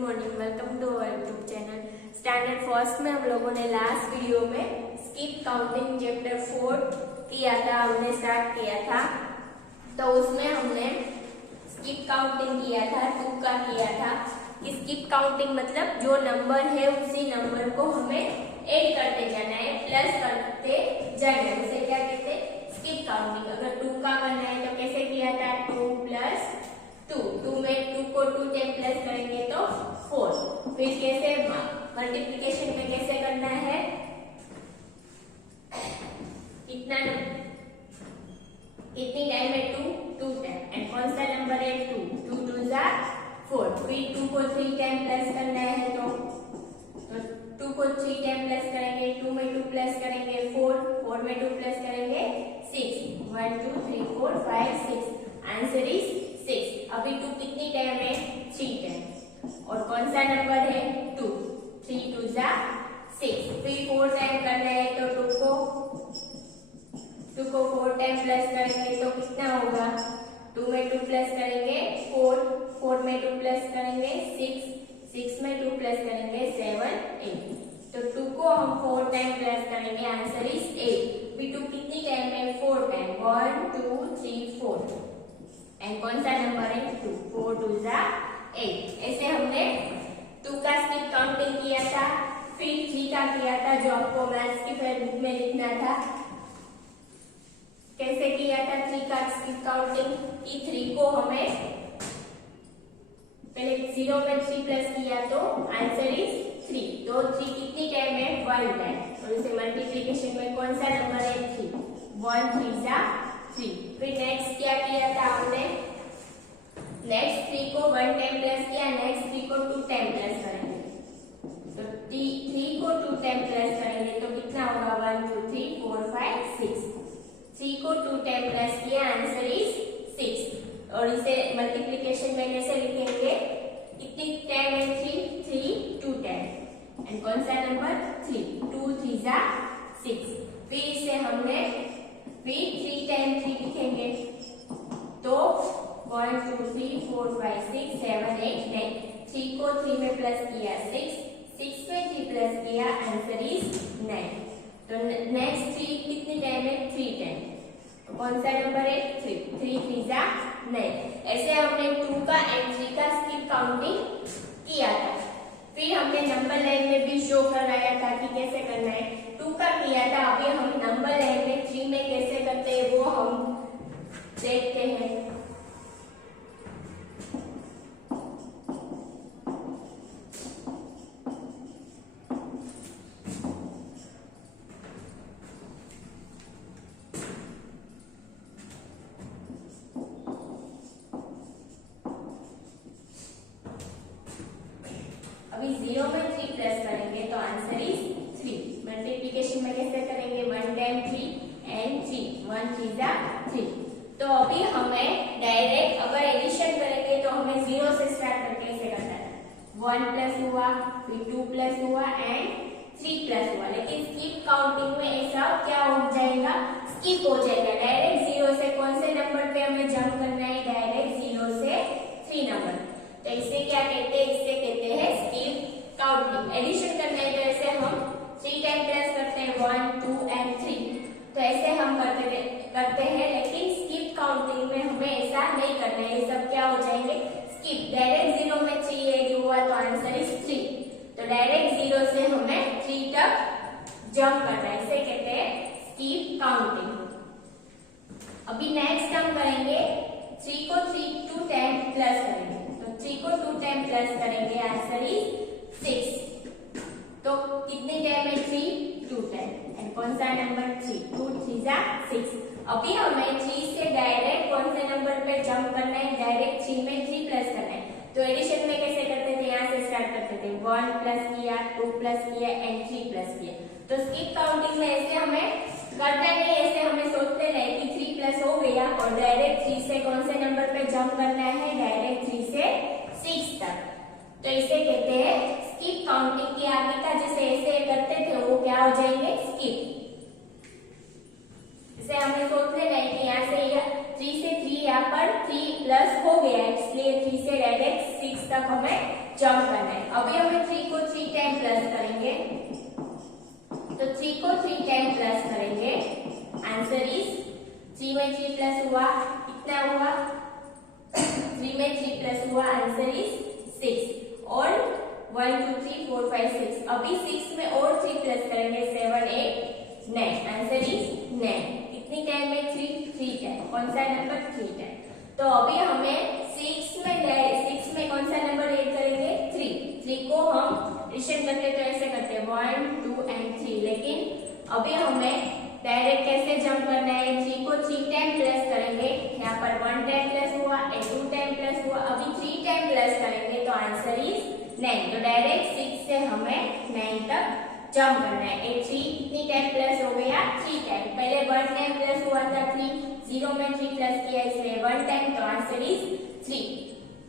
Morning, welcome to our YouTube channel. Standard first में हम लोगों ने लास्ट वीडियो में स्किप काउंटिंग चैप्टर 4 किया था, हमने स्टार्ट किया था। तो उसमें हमने स्किप काउंटिंग किया था, 2 का किया था कि स्किप काउंटिंग मतलब जो नंबर है उसी नंबर को हमें ऐड करते जाना है, प्लस करते जाना है, उसे क्या कहते हैं, स्किप काउंटिंग। अगर 2 का करना है तो कैसे किया था, 2 + 2 में 2 को 2 टाइम प्लस करेंगे तो 4। फिर कैसे मल्टीप्लिकेशन में कैसे करना है, कितनी टाइम है, 2 टाइम, एंड कौन सा नंबर है, 2 2 = 4। फिर 2 को 3 टाइम प्लस करना है तो 2 को 3 टाइम प्लस करेंगे, 2 में 2 प्लस करेंगे 4 में 2 प्लस करेंगे 6, 1 2 3 4 5 6, आंसर इज 6। अभी 2 कितनी टाइम है, 3 टाइम, और कौन सा नंबर है, 2, 3 2 = 6। फिर 4 टाइम करना है तो 2 को 4 टाइम प्लस करेंगे तो कितना होगा, 2 में 2 प्लस करेंगे 4 में 2 प्लस करेंगे 6 में 2 प्लस करेंगे 7 8। तो 2 को हम 4 टाइम प्लस करेंगे, आंसर इज 8। फिर 2 कितनी टाइम में, 4 टाइम, 1 2 3 4, एंड कौन सा नंबर है, 2, 4 2 = 8। ऐसे हमने 2 का स्किप काउंटिंग किया था। फिर 3 का किया था, जो आपको मैथ्स की फेयर बुक में लिखना था। कैसे किया था 3 का स्किप काउंटिंग, कि 3 को हमें पहले 0 में 3 प्लस किया तो आंसर इज 3। तो 3 कितनी टाइम है, 1 टाइम, और इसे मल्टीप्लिकेशन में कौन सा नंबर है, 3, 1 3 = 3। फिर नेक्स्ट क्या किया था हमने, नेक्स्ट 3 को 1 टाइम प्लस किया, नेक्स्ट 3 को 2 टाइम प्लस करेंगे। तो 3 को 2 टाइम प्लस करेंगे तो कितना होगा, 1 2 3 4 5 6। 3 को 2 टाइम प्लस किया, आंसर इज 6। और इसे मल्टीप्लिकेशन में कैसे लिखेंगे, कितनी टाइम है, 3 2 टाइम, एंड कौन सा नंबर, 3, 2 3 = 6। फिर इसे हमने 3 टाइम 3 लिखेंगे तो 1 2 3 4 5 6 7 8 9। 3 को 3 में प्लस किया 6 में 3 प्लस किया, आंसर इज 9। तो नेक्स्ट 3 कितनी टाइम है, 3 टाइम, तो कौन सा नंबर है, 3 3 3 = 9। ऐसे हमने 2 का एंड 3 का स्किप काउंटिंग किया था। फिर हमने नंबर लाइन में भी शो कराया था कि कैसे करना है। 2 का किया था, अभी हम नंबर लाइन में 3 में कैसे करते हैं वो हम देखते हैं। अभी 0 में 3 प्लस करेंगे तो आंसर इज 3। मल्टीप्लिकेशन में कैसे करेंगे, 1 टाइम 3 एंड 3, 1 3 = 3। तो अभी हमें डायरेक्ट अगर एडिशन करेंगे तो हमें 0 से स्टार्ट करके ऐसे करना है, 1 प्लस हुआ, फिर 2 प्लस हुआ एंड 3 प्लस हुआ। लेकिन स्किप काउंटिंग में ऐसा क्या हो जाएगा, स्किप हो जाएगा। डायरेक्ट 0 से कौन से नंबर पे हमें जंप करना है, डायरेक्ट 0 से 3 नंबर। तो इसे क्या कहते हैं, इसे कहते हैं स्किप काउंटिंग। एडिशन करना है तो ऐसे हम 3 टाइम प्लस करते हैं, 1 2 एंड 3। तो ऐसे हम करते हैं, लेकिन स्किप काउंटिंग में हमें ऐसा नहीं करना है, ये सब क्या हो जाएंगे, स्किप। डायरेक्ट 0 में 3 ऐड हुआ तो आंसर इज 3। तो डायरेक्ट 0 से हमें 3 तक जंप करना है, इसे कहते हैं स्किप काउंटिंग। अभी नेक्स्ट हम करेंगे 3 को 2 टाइम प्लस करेंगे, तो 3 को 2 टाइम प्लस करेंगे, आंसर इज 6। तो कितने टाइम है, 3 2 टाइम, एंड कौन सा नंबर, 3, 2 3 = 6। अभी हमें 3 से डायरेक्ट कौन से नंबर पे जंप करना है, डायरेक्ट 3 में 3 प्लस करना है। तो एडिशन में कैसे करते थे, यहाँ से स्टार्ट करते थे, 1 प्लस किया, 2 प्लस किया एंड 3 प्लस किया। तो स्किप काउंटिंग में ऐसे हमें करना नहीं, ऐसे हमें सोचते रहे कि 3 प्लस हो गया और डायरेक्ट 3 से कौन से नंबर पे जंप करना है, डायरेक्ट 3 से 6 तक। तो इसे कहते हैं स्किप काउंटिंग। की आगे का जैसे ऐसे करते थे वो क्या हो जाएंगे, स्किप। इसे हमें सोचने नहीं कि यहाँ से 3 से 3 यहाँ पर 3 प्लस हो गया, इसलिए 3 से डायरेक्ट 6 तक हमें जंप करना है। अभी हमें 3 को 3 टाइम प्लस करेंगे, तो 3 को 3 टाइम प्लस करेंगे, आंसर इज 3 में 3 प्लस हुआ, कितना हुआ 3 में 3 प्लस हुआ, आंसर इज 6 और 1 2 3 4 5 6। अभी 6 में और 3 प्लस करेंगे 7 8 9, आंसर इज 9। कितनी टाइम में 3 टाइम, कौन सा नंबर 3 टाइम। तो अभी हमें 6 में कौन सा नंबर ऐड करेंगे 3 को हम एडिशन करते तो ऐसे करते 1 2 एंड 3, लेकिन अभी हमें डायरेक्ट कैसे जंप करना है, 3 को 3 टाइम प्लस करेंगे, यहाँ पर 1 टाइम प्लस हुआ, 2 टाइम प्लस हुआ, अभी 3 टाइम प्लस करेंगे तो आंसर इज 9। तो डायरेक्ट 6 से हमें 9 तक जंप करना है। 3 कितनी टाइम प्लस हो गया 3 टाइम, पहले 1 टाइम प्लस हुआ था 3, 0 में 3 प्लस किया इसलिए 1 टाइम, तो आंसर इज 3।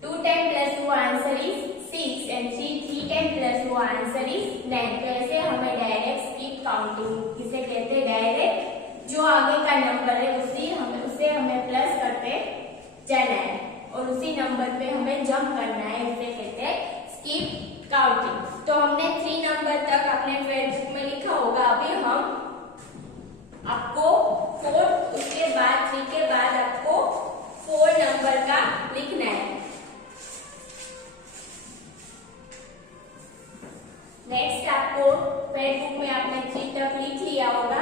2 टाइम प्लस हुआ, answer is 6 and 3 time plus हुआ, आंसर इज 9। तो ऐसे हमें डायरेक्ट स्किप काउंटिंग किसे कहते हैं, डायरेक्ट जो आगे का नंबर है उसे हमें प्लस करते जाना है और उसी नंबर पे हमें जंप करना है, उसे कहते हैं स्किप काउंटिंग। तो हमने 3 नंबर तक अपने फेसबुक में लिखा होगा। अभी हम आपको 4 उसके बाद 3 के बाद आपको 4 नंबर का लिखना है। नेक्स्ट आपको फेसबुक में आपने 3 तक लिख लिया होगा,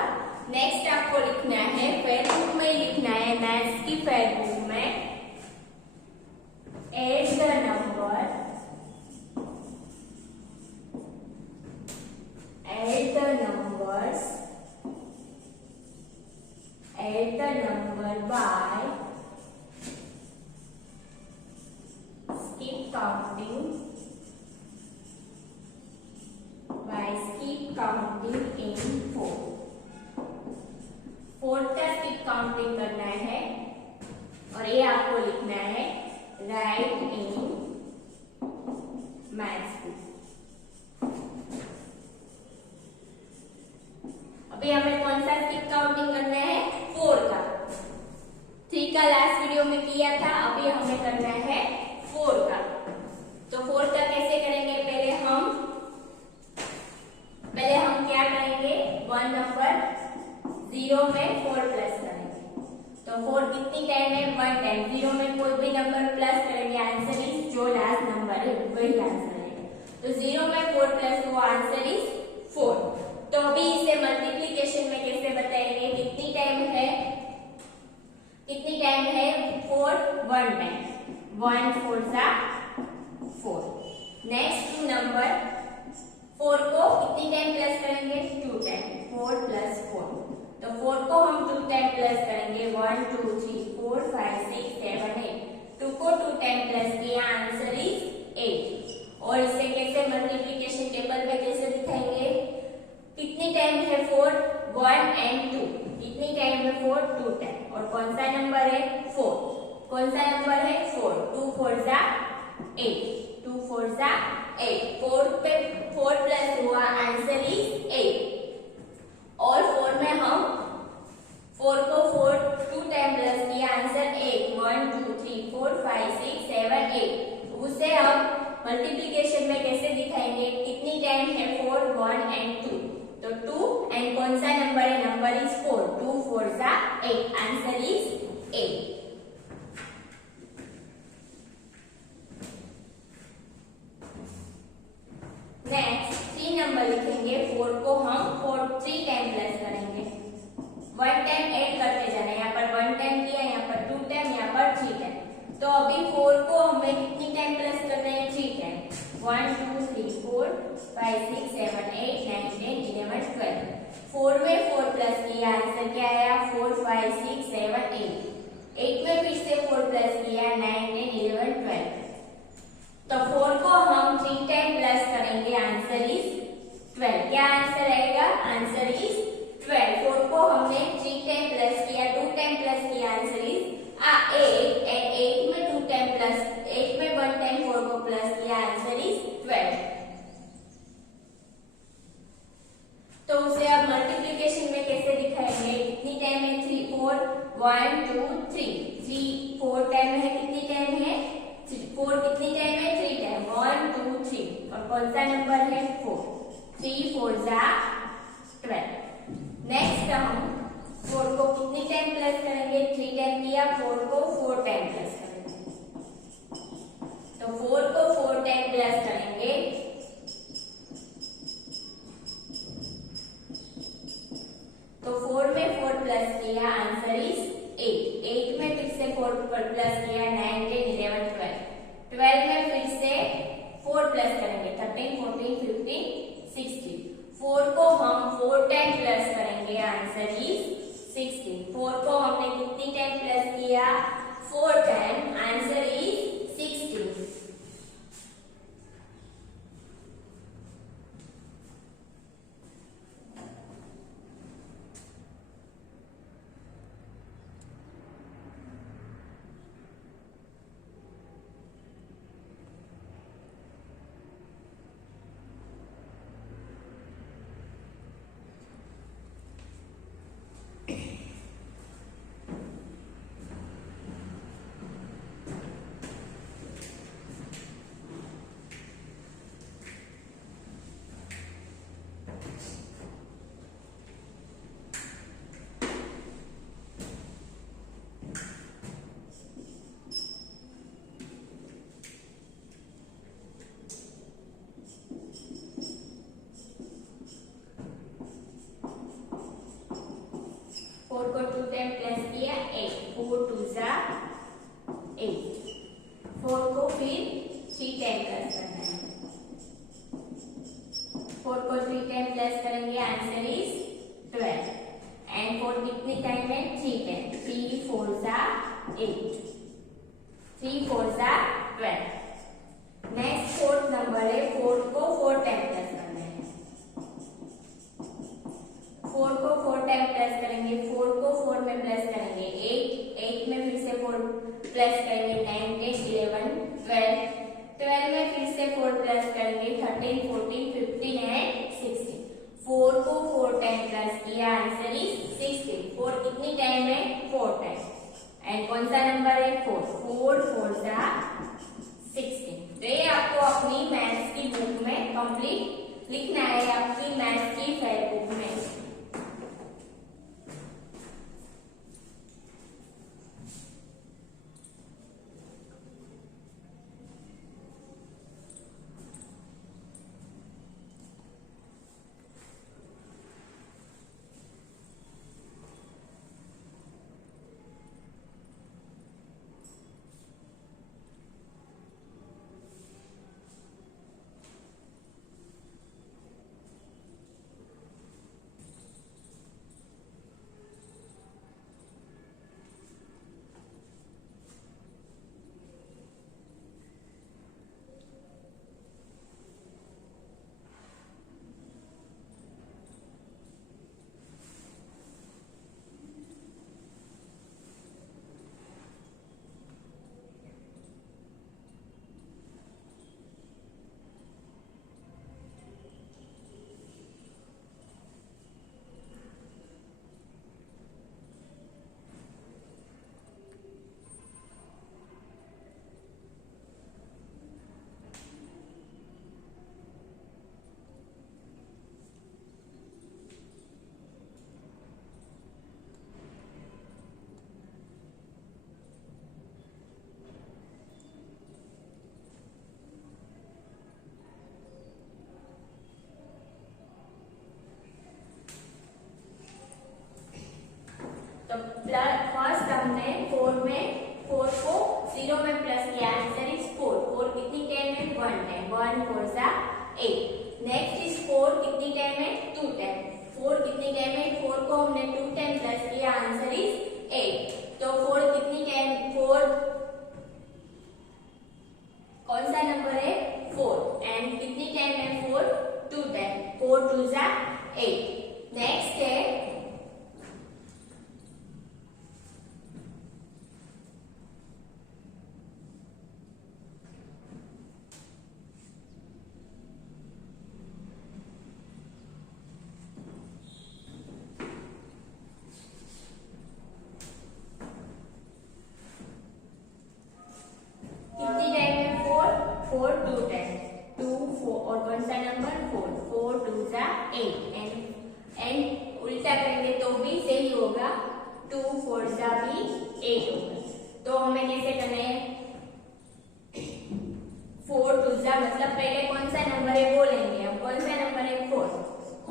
नेक्स्ट आपको लिखना है फेसबुक में लिखना है, मैथ्स की फेसबुक में add the numbers by skip counting in 4 का skip counting करना है और ये आपको लिखना है राइट इन मैथ्स बुक। अभी हमें कौन सा स्किप काउंटिंग करना है 4 का, 3 का लास्ट वीडियो में किया था, अभी हमें करना है 4 का। तो 4 का कैसे करेंगे, पहले हम क्या करेंगे 1 नंबर 0 में 4 प्लस करेंगे, तो 4 कितनी टाइम है 1 टाइम, 0 में कोई भी नंबर प्लस करेंगे, आंसर इज जो लास्ट नंबर है वही आंसर है। तो 0 में 4 प्लस हुआ, आंसर इज 4। तो अभी इसे मल्टीप्लिकेशन में कैसे बताएंगे, कितनी टाइम है 4 1 टाइम, 1 4 सा 4। नेक्स्ट नंबर 4 को कितनी टाइम प्लस करेंगे 2 टाइम, 4 प्लस 4, तो 4 को हम 2 टाइम प्लस करेंगे, 1 2 3 4 5 6 7 8, 2 को 2 टाइम प्लस किया, आंसर इज 8। और इसे कैसे मल्टीप्लिकेशन टेबल में कैसे दिखाएंगे, कितनी टाइम है 4 1 एंड 2, कितनी टाइम है 4 2 टाइम, और कौन सा नंबर है 4, कौन सा नंबर है 4, 2 4 सा 8, 2 4 सा 8, 4 पे 4 प्लस हुआ, आंसर इज 8। और 4 में हम 4 को 2 टाइम प्लस किया, आंसर 8, 1 2 3 4 5 6 7 8। उसे हम मल्टीप्लिकेशन में कैसे दिखाएंगे, कितनी टाइम है 4 1 एंड 2, तो 2 एंड कौन सा नंबर है, नंबर इज 4, 2 4 सा 8, आंसर इज 8। नेक्स्ट 3 नंबर लिखेंगे, 4 को हम 3 टाइम प्लस करेंगे, 1 टाइम ऐड करते जाना, यहाँ पर 1 टाइम किया, यहाँ पर 2 टाइम, यहाँ पर 3 टाइम। तो अभी 4 को हमें कितनी टाइम प्लस करना है 3 टाइम, 1 2 3 4 5 6 7 8 9 10 11 12, 4 में 4 प्लस किया, आंसर क्या आया 4 5 6 7 8, 8 में फिर से 4 प्लस किया, 9 10 11 12, तो 4 को हम 3 टाइम प्लस करेंगे, आंसर इज 12। क्या आंसर आएगा, आंसर इज 12। 4 को हमने 3 टाइम प्लस किया, 2 टाइम प्लस किया, आंसर इज 8 एंड 8 में 2 टाइम प्लस, 8 में 1 टाइम 4 को प्लस किया, आंसर इज 12। तो उसे अब मल्टीप्लिकेशन में कैसे दिखाएंगे, कितनी टाइम है 3 4 1 2 किया, 4 को 4 टाइम प्लस करेंगे। तो 4 को 4 टाइम प्लस करेंगे तो 4 में 4 प्लस किया, आंसर इज 8। 8 में फिर से 4 प्लस किया, 9, 10, 11, 12। 12 में फिर से 4 प्लस करेंगे, 13, 14, 15, 16। 4 को हम 4 टाइम प्लस करेंगे, आंसर इज 16। 4 को हमने कितनी टाइम प्लस किया, 4 टाइम, आंसर इज 16। को 2 टाइम प्लस किया, 8, 4 2 जा 8। 4 को फिर 3 टाइम प्लस करना है, 4 को 3 टाइम प्लस करेंगे, आंसर इज 12। एंड 4 कितनी टाइम है, 3 टाइम, 3 4 जा 8, 3 4 जा 12। नेक्स्ट 4th नंबर है, 4 को 4 टाइम प्लस करना है, 4 को 4 टाइम प्लस करेंगे, 4 को 4 में प्लस करेंगे, 8, 8 में फिर से 4 प्लस करेंगे, 9, 10, 11, 12, 12 में फिर से 4 प्लस करेंगे, 13, 14, 15 एंड 16। 4 को 4 टाइम प्लस किया, आंसर इज 16। 4 कितनी टाइम है, 4 टाइम। एंड कौन सा नंबर है, 4, 4 4 जा 16। तो ये आपको अपनी मैथ्स की बुक में कंप्लीट लिखना है, आपकी मैथ्स की फेयर बुक में। तो फर्स्ट हमने 4 में 4 को 0 में प्लस किया, आंसर इज 4। 4 कितनी टाइम है, 1 टाइम, 1 4 जा 8। नेक्स्ट इज 4 कितनी टाइम है, 2 टाइम। 4 कितनी टाइम है, 4 को हमने 2 टाइम प्लस किया, आंसर इज 8। तो 4 कितनी टाइम, 4 कौन सा नंबर है, 4। एंड कितनी टाइम है, 4 2 टाइम, 4 2 जा 8। नेक्स्ट है हमें कैसे करना है, 4 टू मतलब पहले कौन सा नंबर है वो लेंगे हम, कौन सा नंबर है 4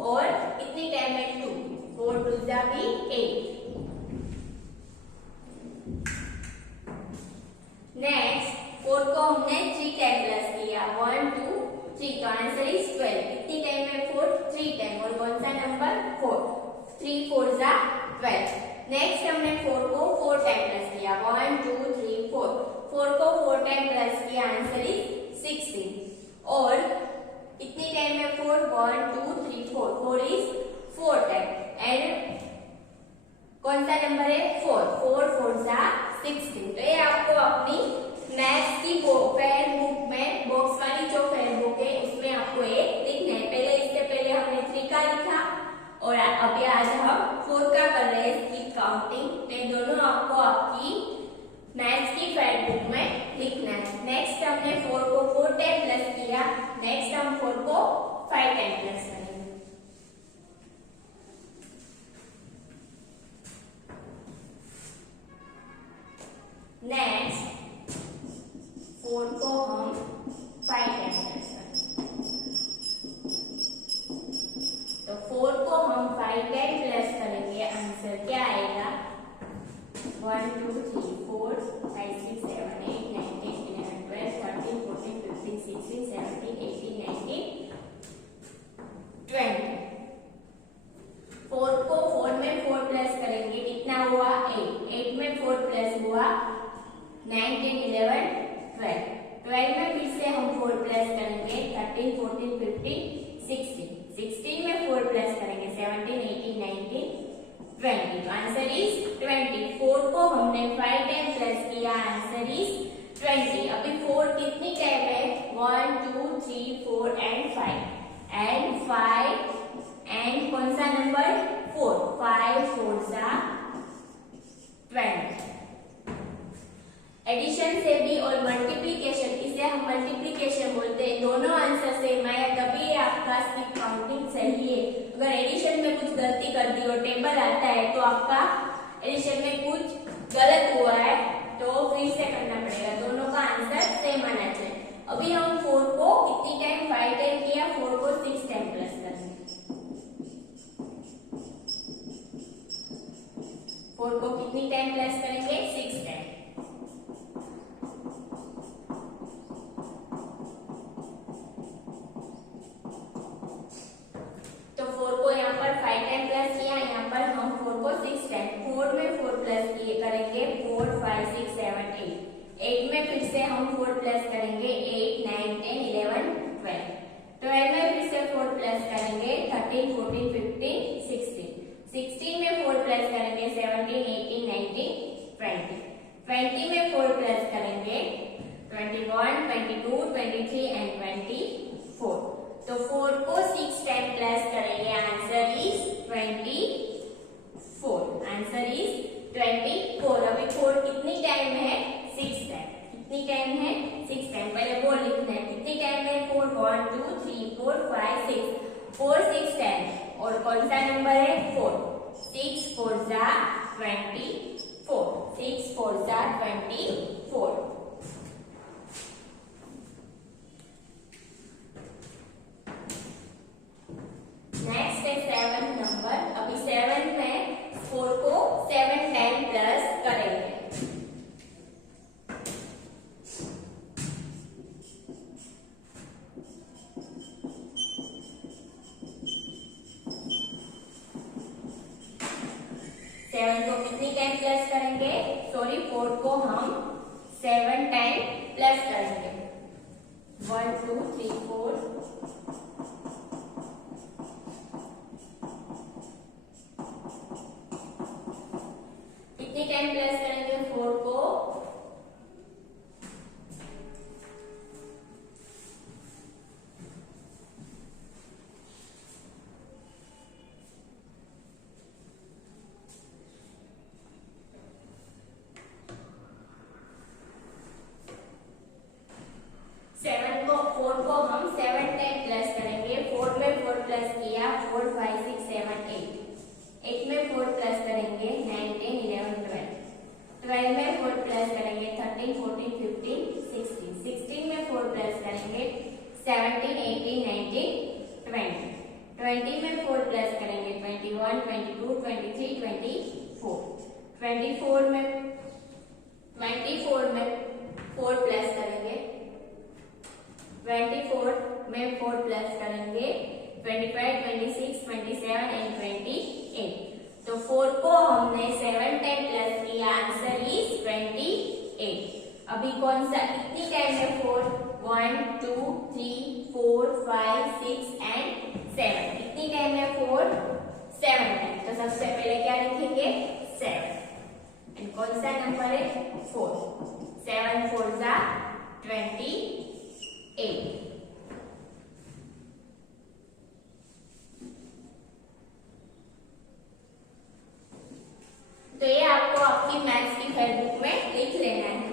और कितनी टाइम है 2, 4 टू भी 8। नेक्स्ट 4 को हमने 3 टाइम प्लस किया, 1 2 3 तो आंसर इज 12। कितनी टाइम है 4, 3 टाइम और कौन सा नंबर 4, 3 4 12। नेक्स्ट हमने 4 को 4 टाइम प्लस किया, 1 2 3 4, 4 को 4 टाइम प्लस किया, आंसर इज 16। और कितनी टाइम है 4, 1 2 3 4, 4 इज 4 टाइम एंड कौन सा नंबर है 4, 4 4 16। तो ये आपको अपनी मैथ्स की फेयर बुक में, बॉक्स वाली जो फेयर बुक है उसमें आपको ये लिखना है। पहले इससे पहले हमने 3 का लिखा और अभी आज हम 4 का कर रहे हैं स्किप काउंटिंग। तो दोनों आपको आपकी मैथ्स की फेयर बुक में लिखना है। नेक्स्ट हमने 4 को 4 टाइम प्लस किया, नेक्स्ट हम 4 को 5 टाइम प्लस करेंगे। नेक्स्ट 4 को हम 5 टाइम प्लस करेंगे। तो 4 को हम 5 टाइम प्लस करेंगे, आंसर क्या आएगा 1 2 3 4 5 6 7 8 9 10 11 12 13 14 15 16 17 18 19 20। 4 को 4 में 4 प्लस करेंगे, कितना हुआ 8, 8 में 4 प्लस हुआ 9 10 11 12, 12 में फिर से हम 4 प्लस करेंगे, 13 14 15 16, 16 में 4 प्लस करेंगे, 17 18 19 20। तो आंसर इज 20। 4 को हमने 5 टाइम प्लस किया, आंसर इज 20। अभी 4 कितनी टाइम है 1 2 3 4 एंड 5 एंड कौन सा नंबर 4, 5 4 20। एडिशन से भी और मल्टीप्लिकेशन, इसे हम मल्टीप्लिकेशन बोलते हैं, दोनों आंसर सेम आया तभी आपका स्किप काउंटिंग सही है। अगर एडिशन में कुछ गलती कर दी और टेबल आता है तो आपका एडिशन में कुछ गलत हुआ है तो फिर से करना पड़ेगा, दोनों का आंसर सेम आना चाहिए। अभी हम 4 को कितनी टाइम 5 टाइम किया, 4 को 6 टाइम प्लस करेंगे। 4 को कितनी टाइम प्लस करेंगे 6 टाइम। तो 4 को यहाँ पर 5 टाइम प्लस किया, यहाँ पर हम 4 को 6 टाइम, 4 में 4 प्लस किए करेंगे 4 5 6 7 8, 8 में फिर से हम 4 प्लस करेंगे 8 9 10 11 12, 12 में फिर से 4 प्लस करेंगे 13 14 15 16, 16 में 4 प्लस करेंगे 17 18 19 20, 20 में 4 प्लस करेंगे 21 22 23 एंड 24। तो 4 को 6 टाइम प्लस करेंगे, आंसर इज 24, आंसर इज 24। अभी 4 कितनी टाइम है 6 टाइम, कितनी टाइम है 6 टाइम, पहले वो लिखना है कितनी टाइम है 4 1 2 3 4 5 6, 4 6 टाइम और कौन सा नंबर है 4, 6 4 24, 6 4 24। नेक्स्ट है 7 नंबर। अभी 7 में 4 को 7 टाइम प्लस करेंगे। सेवन को कितनी टाइम प्लस करेंगे, सॉरी 4 को हम 7 टाइम प्लस करेंगे, 1 2 3 4 कितनी टाइम प्लस करेंगे 4 को 4 को हम 7 टाइम प्लस करेंगे, 4 में 4 प्लस किया 4 5 6 7 8, 8 में 4 प्लस करेंगे 9 10 11 12, 12 में 4 प्लस करेंगे 13, 14, 15, 16. 16 में 4 प्लस करेंगे 17, 18, 19, 20. 20 में 4 प्लस करेंगे 21, 22, 23, 24. 24 में 4 प्लस करेंगे 24 में 4 प्लस करेंगे 25, 26, 27 एंड 28. तो 4 को हमने 7 टाइम प्लस किया, आंसर इज 28. अभी कौन सा कितनी टाइम है 4? 1, 2, 3, 4, 5, 6 एंड 7. कितनी टाइम है 4? 7 टाइम. तो सबसे पहले क्या लिखेंगे 7. एंड कौन सा नंबर है 4. 7 4 जा 28. तो ये आपको आपकी मैथ्स की फेयर बुक में लिख लेना है.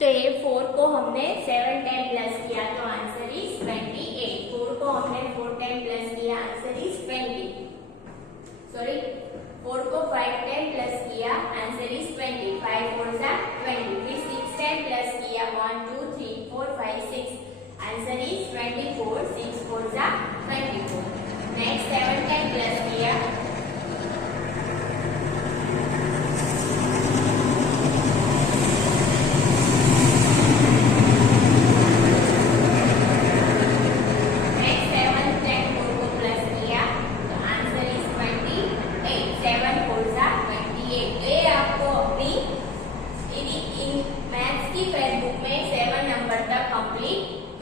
तो ये 4 को हमने 7 टाइम प्लस किया तो आंसर इज 28. 4 को हमने 4 टाइम प्लस किया, आंसर इज 20. सॉरी 4 को 5 टाइम प्लस किया, आंसर इज 20. 5 4 जा 20. फिर 6 टाइम प्लस किया 1 2 3 4 5 6, आंसर इज 24. 6 4 जा 24. नेक्स्ट 7 टाइम प्लस किया,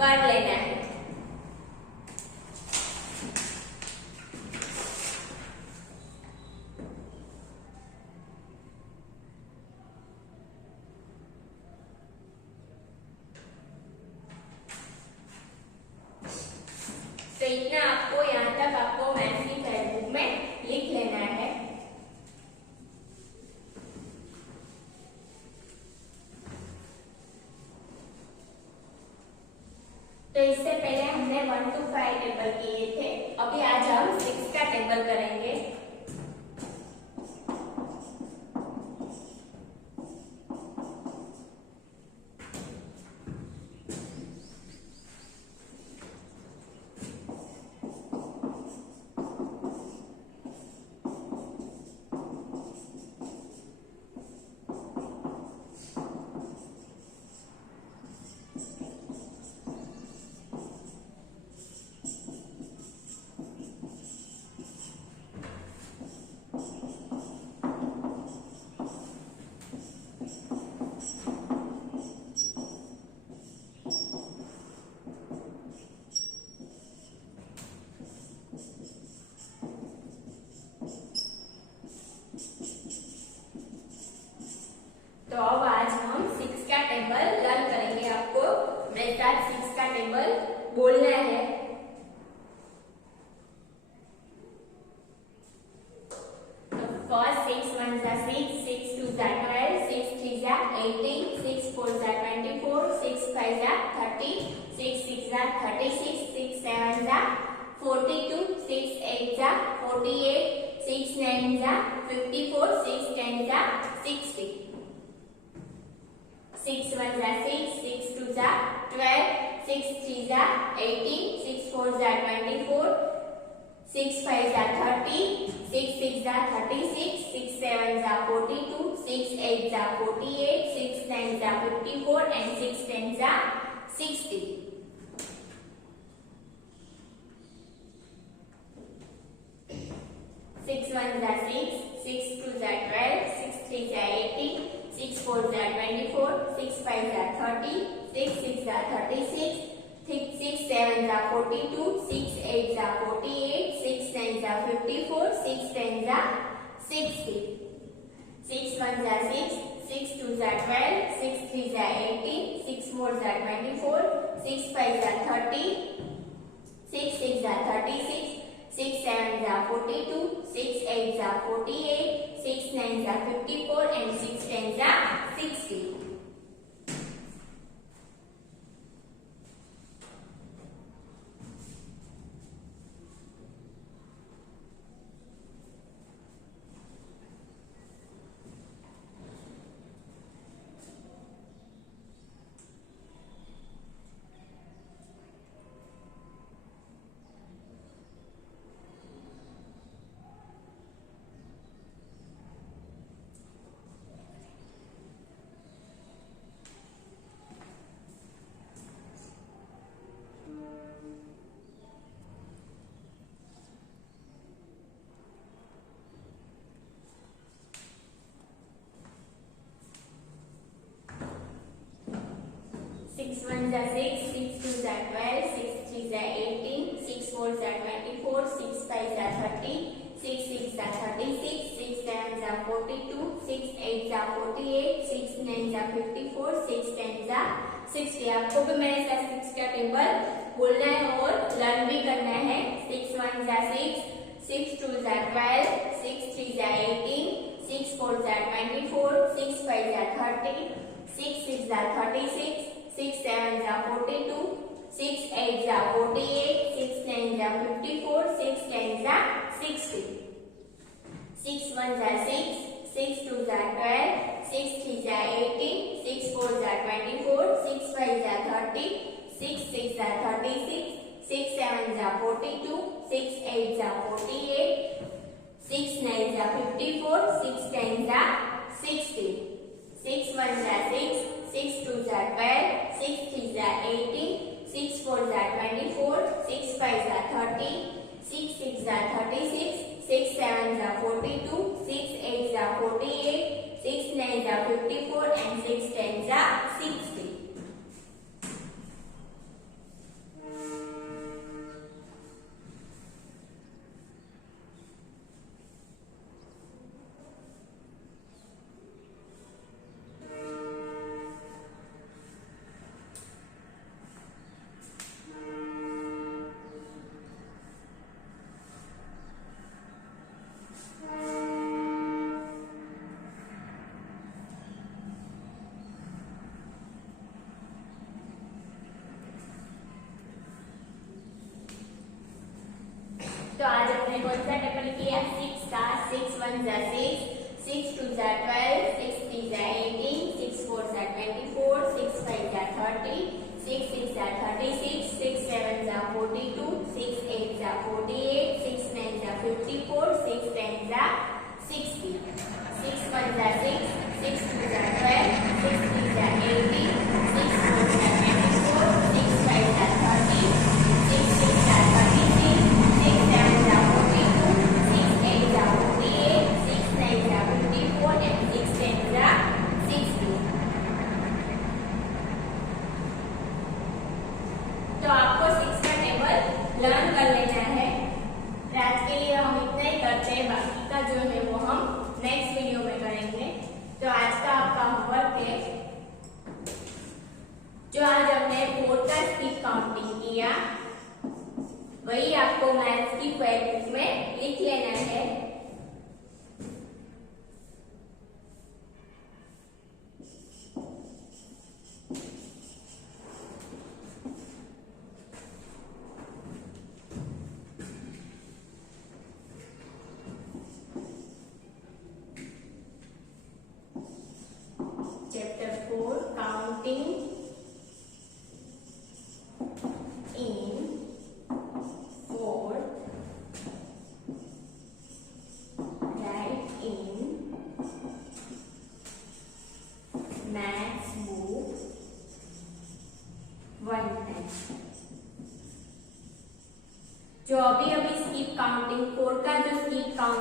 कर लेना है. तो इतना आपको यहाँ तक आपको मैथ्स की फेयर बुक में लिख लेना है. तो इससे पहले हमने 1 to 5 टेबल किए थे. अभी आज हम 6 का टेबल करेंगे. तो अब आज हम 6 का टेबल लर्न करेंगे. आपको मेरे साथ 6 का टेबल बोलना है. फर्स्ट 6 1 जा 6, 6 2 जा 12, 6 3 जा 18, 6 4 जा 24, 6 5 जा 30, 6 6 जा 36, 6 7 जा 42, 6 8 जा 48, 6 9 जा 54, 6 10 जा 60. 6 1 जा 6, 6 2 जा 12, 6 3 जा 18, 6 4 जा 24, 6 5 जा 30, 6 6 जा 36, 6 7 जा 42, 6 8 are 48, 6 9 are 54 and 6 10 are 60. 6 1 are 6, 6 2 are 12, 6 3 are 18, 6 4 are 24, 6 5 are 30, 6 6 are 36, 6 7 are 42, 6 8 are 48, 6 9 are 54, 6 10 are 60. 6 1 are 6, 6 2 are 12, 6 3 are 18, 6 4 are 24, 6 5 are 30, 6 6 are 36, 6 7 are 42, 6 8 are 48, 6 9 are 54 and 6 10 are 60. Six ones are 6, 6 twos are 12, 6 threes are 18, 6 fours are 24, 6 fives are 30, 6 6 are 36, 6 sevens are 42, 6 8s are 48, 6 9s are 54, 6 10s are 60. आपको भी मेरे साथ 6 का table बोलना है और learn भी करना है. 6 1s are 6, 6 2s are 12, 6 3s are 18, 6 4s are 24, 6 5s are 30, 6 6s are 36, 6 7s are 42, 6 8s are 48, 6 9s are 54, 6 10s are 60. 6 1s are 6, 6 2s are 12, 6 3s are 18, 6 4s are 24, 6 5s are 30, 6 6 are 36, 6 7s are 42, 6 8s are 48, 6 9s are 54, 6 10s are 60. 6 1s are 6, 6 2s are 12, 6 3s are 18, 6 4s are 24, 6 5s are 30, 6 6 are 36, 6 7s are 42, 6 8s are 48, 6 9s are 54 and 6 10s are 60. तो आज हमने कौन सा table किया? 6 का. 6 1s are 6, 6 2s are 12, 6 3s are 18, 6 4s are 24, 6 5s are 30, 6 6 are 36, 6 7s are 42, 6 8s are 48, 6 9s are 54, 6 10s are 60. 6 1s are 6, 6 2s are 12, 6 3s are 18, 6 4s are 24, 6 5s are 30, 6 6 are 36, 6 7s are 42, 6 8s are 48, 6 9s are 54 and 6 10s are 60. तो आपको 6 का table learn कर लेना है. आज के लिए हम इतना ही करते हैं, बाकी का जो है वो हम नेक्स्ट वीडियो में करेंगे. तो आज का आपका होमवर्क है, जो आज हमने 4 का स्पीड काउंटिंग किया वही आपको मैथ्स की क्वेरी बुक में लिख लेना है. Chapter 4 counting in 4th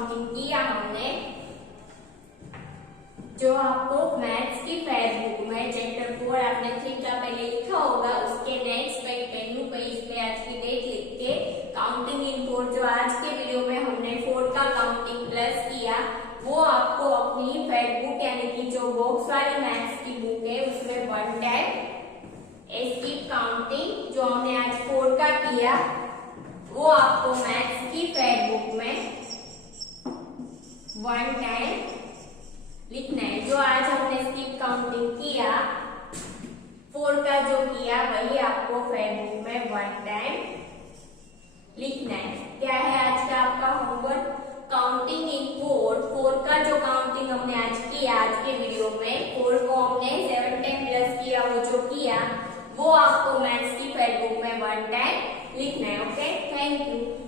counting किया हमने, जो आपको मैथ्स की फेयर बुक में चैप्टर 4 आपने 3 का पहले लिखा होगा, उसके नेक्स्ट पेज पेनू पेज पे आज की डेट लिख के काउंटिंग इन 4, जो आज के वीडियो में हमने 4 का काउंटिंग प्लस किया, वो आपको अपनी फेयर बुक यानी कि जो बॉक्स वाली मैथ्स की बुक है उसमें वन टाइम स्किप काउंटिंग जो हमने आज 4 का किया वो आपको मैथ्स की फेयर बुक में वन टाइम लिखना है। जो आज हमने स्किप काउंटिंग किया 4 का जो किया वही आपको फेयर बुक में वन टाइम लिखना है। क्या है आज का आपका होमवर्क? काउंटिंग इन 4 का जो काउंटिंग हमने आज किया आज के वीडियो में 4 को हमने 7 टाइम प्लस किया, वो जो किया वो आपको मैथ्स की फेयर बुक में वन टाइम लिखना है। Okay, thank you.